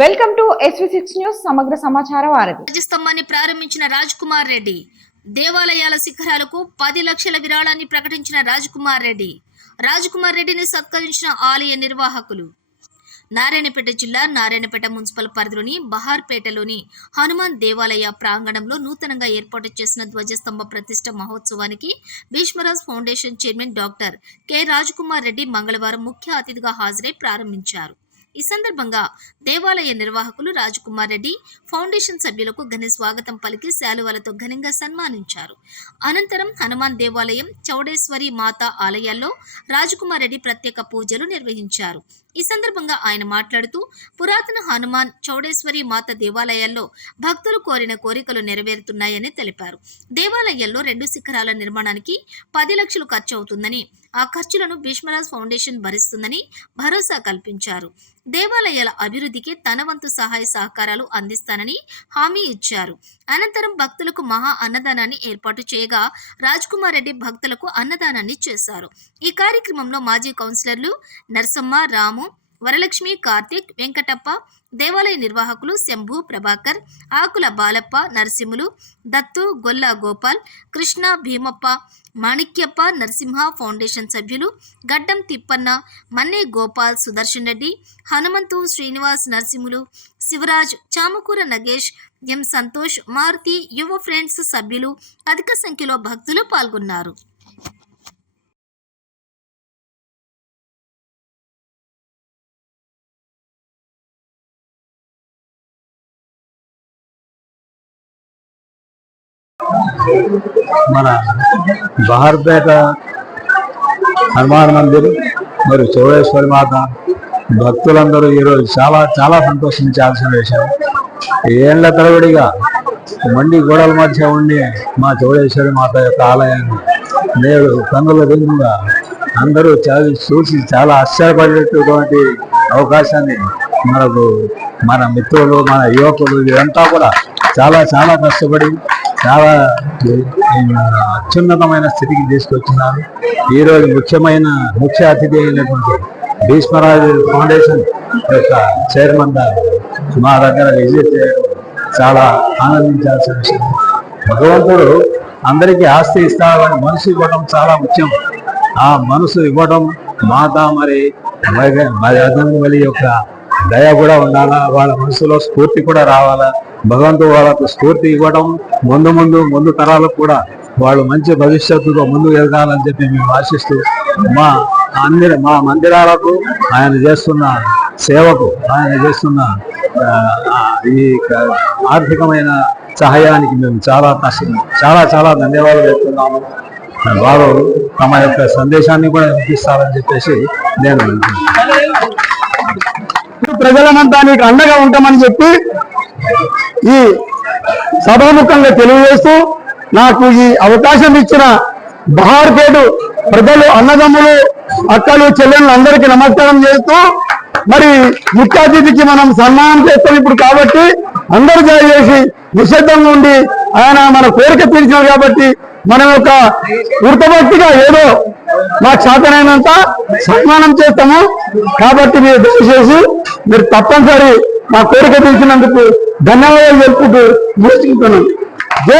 Welcome to SV six news సమగ్ర సమాచార వారధి. ధ్వజస్తంభాన్ని ప్రారంభించిన రాజ్ కుమార్ రెడ్డి దేవాలయాల శిఖరాలకు పది లక్షల విరాళాన్ని ప్రకటించిన రాజ్ కుమార్ రెడ్డి రాజ్ కుమార్ రెడ్డిని సత్కరించిన ఆలయ నిర్వాహకులు. నారాయణపేట జిల్లా నారాయణపేట మున్సిపల్ పరిధిలోని బహార్పేటలోని హనుమాన్ దేవాలయ ప్రాంగణంలో నూతనంగా ఏర్పాటు చేసిన ధ్వజస్తంభ ప్రతిష్ట మహోత్సవానికి Bhishmaraj foundation chairman doctor K Raj Kumar Reddy మంగళవారం ముఖ్య అతిథిగా హాజరై ప్రారంభించారు. ఈ సందర్భంగా దేవాలయ నిర్వాహకులు రాజకుమార్ రెడ్డి ఫౌండేషన్ సభ్యులకు ఘన స్వాగతం పలికి శాలువలతో ఘనంగా సన్మానించారు. అనంతరం హనుమాన్ దేవాలయం చౌడేశ్వరి మాత ఆలయాల్లో రాజకుమార్ రెడ్డి ప్రత్యేక పూజలు నిర్వహించారు. ఈ సందర్భంగా ఆయన మాట్లాడుతూ పురాతన హనుమాన్ చౌడేశ్వరి మాత దేవాలయాల్లో భక్తులు కోరిన కోరికలు నెరవేరుతున్నాయని తెలిపారు. దేవాలయాల్లో రెండు శిఖరాల నిర్మాణానికి పది లక్షలు ఖర్చు అవుతుందని ఆ ఖర్చులను భీష్మరాజ్ ఫౌండేషన్ భరిస్తుందని భరోసా కల్పించారు. దేవాలయాల అభివృద్ధికి తన వంతు సహాయ సహకారాలు అందిస్తానని హామీ ఇచ్చారు. అనంతరం భక్తులకు మహా అన్నదానాన్ని ఏర్పాటు చేయగా రాజ్ కుమార్ రెడ్డి భక్తులకు అన్నదానాన్ని చేశారు. ఈ కార్యక్రమంలో మాజీ కౌన్సిలర్లు నర్సమ్మ రాము వరలక్ష్మి కార్తిక్ వెంకటప్ప దేవాలయ నిర్వాహకులు శంభు ప్రభాకర్ ఆకుల బాలప్ప నరసింహులు దత్తు గొల్ల గోపాల్ కృష్ణ భీమప్ప మాణిక్యప్ప నరసింహ ఫౌండేషన్ సభ్యులు గడ్డం తిప్పన్న మన్నే గోపాల్ సుదర్శన్ రెడ్డి హనుమంతు శ్రీనివాస్ నరసింహులు శివరాజ్ చామకూర నగేష్ ఎం సంతోష్ మారుతి యువ ఫ్రెండ్స్ సభ్యులు అధిక సంఖ్యలో భక్తులు పాల్గొన్నారు. మన బహార్పేట హనుమాన్ మందిర్ మరియు చౌడేశ్వరి మాత భక్తులందరూ ఈరోజు చాలా చాలా సంతోషించాల్సిన విషయం. ఏళ్ళ తరబడిగా మండి గోడల మధ్య ఉండి మా చౌడేశ్వరి మాత యొక్క ఆలయాన్ని నేడు కన్నుల విధంగా అందరూ చదివి చూసి చాలా ఆశ్చర్యపడేటటువంటి అవకాశాన్ని మనకు మన మిత్రులు మన యువకులు ఇదంతా కూడా చాలా చాలా కష్టపడి చాలా అత్యున్నతమైన స్థితికి తీసుకొచ్చినారు. ఈరోజు ముఖ్యమైన ముఖ్య అతిథి అయినటువంటి భీష్మరాజు ఫౌండేషన్ యొక్క చైర్మన్ గారు మా దగ్గర విజిట్ చేయడం చాలా ఆనందించాల్సిన విషయం. భగవంతుడు అందరికీ ఆస్తి ఇస్తాడని మనసు ఇవ్వడం చాలా ముఖ్యం. ఆ మనసు ఇవ్వడం మాతా మరి బలి యొక్క దయ కూడా ఉండాలా? వాళ్ళ మనసులో స్ఫూర్తి కూడా రావాలా? భగవంతుడు వాళ్ళకు స్ఫూర్తి ఇవ్వడం ముందు ముందు ముందు తరాలకు కూడా వాళ్ళు మంచి భవిష్యత్తులో ముందు ఎదగాలని చెప్పి మేము ఆశిస్తూ మా మందిర మా మందిరాలకు ఆయన చేస్తున్న సేవకు ఆయన చేస్తున్న ఈ ఆర్థికమైన సహాయానికి మేము చాలా కష్టం చాలా చాలా ధన్యవాదాలు చెప్తున్నాము. వారు తమ యొక్క సందేశాన్ని కూడా వినిపిస్తారని చెప్పేసి నేను ప్రజలనంతా నీకు అండగా ఉంటామని చెప్పి ఈ సభాముఖంగా తెలియజేస్తూ నాకు ఈ అవకాశం ఇచ్చిన బహార్పేటు ప్రజలు అన్నదమ్ములు అక్కలు చెల్లెళ్ళు అందరికీ నమస్కారం చేస్తూ మరి ముఖ్య అతిథికి మనం సన్మానం చేస్తాం ఇప్పుడు కాబట్టి అందరూ దయచేసి నిశ్శబ్దంగా ఉండి ఆయన మన కోరిక తీర్చినారు కాబట్టి మనం యొక్క వృత్తభక్తిగా ఏదో మా చేతనైనంత సన్మానం చేస్తాము. కాబట్టి మీరు దయచేసి మీరు తప్పనిసరి మా కోరిక తీర్చినందుకు ధన్యవాదాలు తెలుపుకుంటూ ముగించుకుంటున్నాం జై